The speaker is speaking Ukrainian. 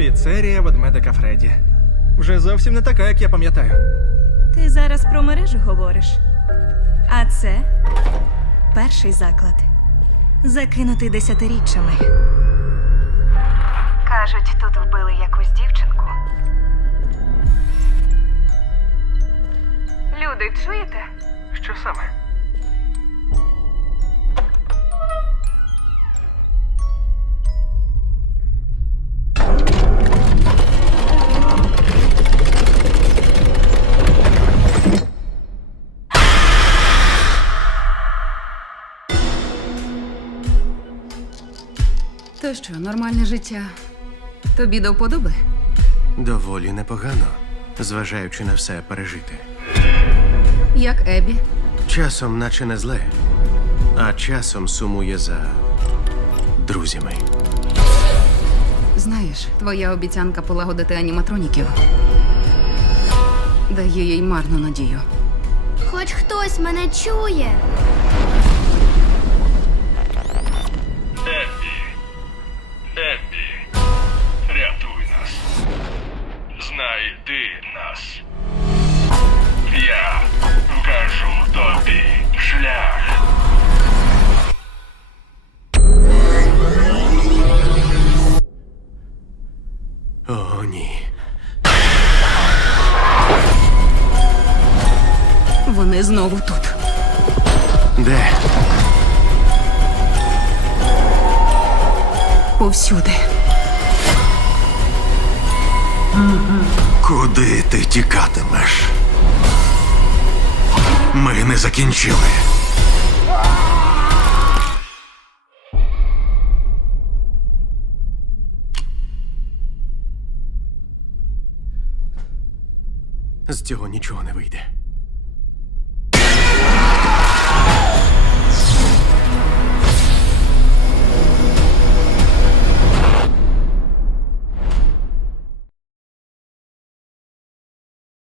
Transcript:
Піцерія ведмедика Фредді. Вже зовсім не така, як я пам'ятаю. Ти зараз про мережу говориш. А це перший заклад. Закинутий десятиріччями. Кажуть, тут вбили якусь дівчинку. Люди, чуєте? Що саме? То що, нормальне життя тобі до вподоби? Доволі непогано, зважаючи на все пережити. Як Ебі? Часом, наче не зле, а часом сумує за друзями. Знаєш, твоя обіцянка полагодити аніматроніків дає їй марну надію. Хоч хтось мене чує. час. Я вкажу тобі шлях. О, ні. Вони знову тут. Де? Повсюди. Mm-hmm. Куди ти тікатимеш? Ми не закінчили. З цього нічого не вийде.